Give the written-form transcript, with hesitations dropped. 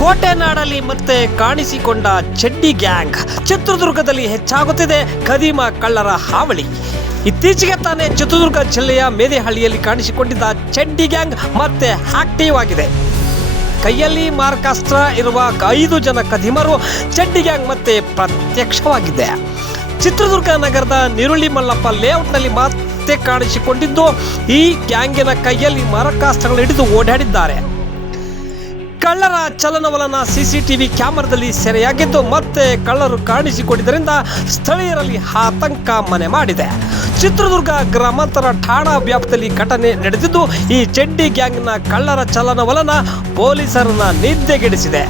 ಕೋಟೆನಾಡಲ್ಲಿ ಮತ್ತೆ ಕಾಣಿಸಿಕೊಂಡ ಚಡ್ಡಿ ಗ್ಯಾಂಗ್. ಚಿತ್ರದುರ್ಗದಲ್ಲಿ ಹೆಚ್ಚಾಗುತ್ತಿದೆ ಖದೀಮ ಕಳ್ಳರ ಹಾವಳಿ. ಇತ್ತೀಚೆಗೆ ತಾನೇ ಚಿತ್ರದುರ್ಗ ಜಿಲ್ಲೆಯ ಮೇದೆಹಳ್ಳಿಯಲ್ಲಿ ಕಾಣಿಸಿಕೊಂಡಿದ್ದ ಚಡ್ಡಿ ಗ್ಯಾಂಗ್ ಮತ್ತೆ ಆಕ್ಟಿವ್ ಆಗಿದೆ. ಕೈಯಲ್ಲಿ ಮಾರಕಾಸ್ತ್ರ ಇರುವ 5 ಜನ ಖದೀಮರು ಚಡ್ಡಿ ಗ್ಯಾಂಗ್ ಮತ್ತೆ ಪ್ರತ್ಯಕ್ಷವಾಗಿದೆ. ಚಿತ್ರದುರ್ಗ ನಗರದ ನಿರುಳಿ ಮಲ್ಲಪ್ಪ ಲೇಔಟ್ನಲ್ಲಿ ಮತ್ತೆ ಕಾಣಿಸಿಕೊಂಡಿದ್ದು ಈ ಗ್ಯಾಂಗಿನ ಕೈಯಲ್ಲಿ ಮಾರಕಾಸ್ತ್ರಗಳು ಹಿಡಿದು ಓಡಾಡಿದ್ದಾರೆ. ಕಳ್ಳರ ಚಲನವಲನ ಸಿಸಿಟಿವಿ ಕ್ಯಾಮೆರಾದಲ್ಲಿ ಸೆರೆಯಾಗಿದ್ದು ಮತ್ತೆ ಕಳ್ಳರು ಕಾಣಿಸಿಕೊಂಡಿದ್ದರಿಂದ ಸ್ಥಳೀಯರಲ್ಲಿ ಆತಂಕ ಮನೆ ಮಾಡಿದೆ. ಚಿತ್ರದುರ್ಗ ಗ್ರಾಮಾಂತರ ಠಾಣಾ ವ್ಯಾಪ್ತಿಯಲ್ಲಿ ಘಟನೆ ನಡೆದಿದ್ದು ಈ ಚಡ್ಡಿ ಗ್ಯಾಂಗ್ನ ಕಳ್ಳರ ಚಲನವಲನ ಪೊಲೀಸರನ್ನ ನಿದ್ದೆಗೆಡಿಸಿದೆ.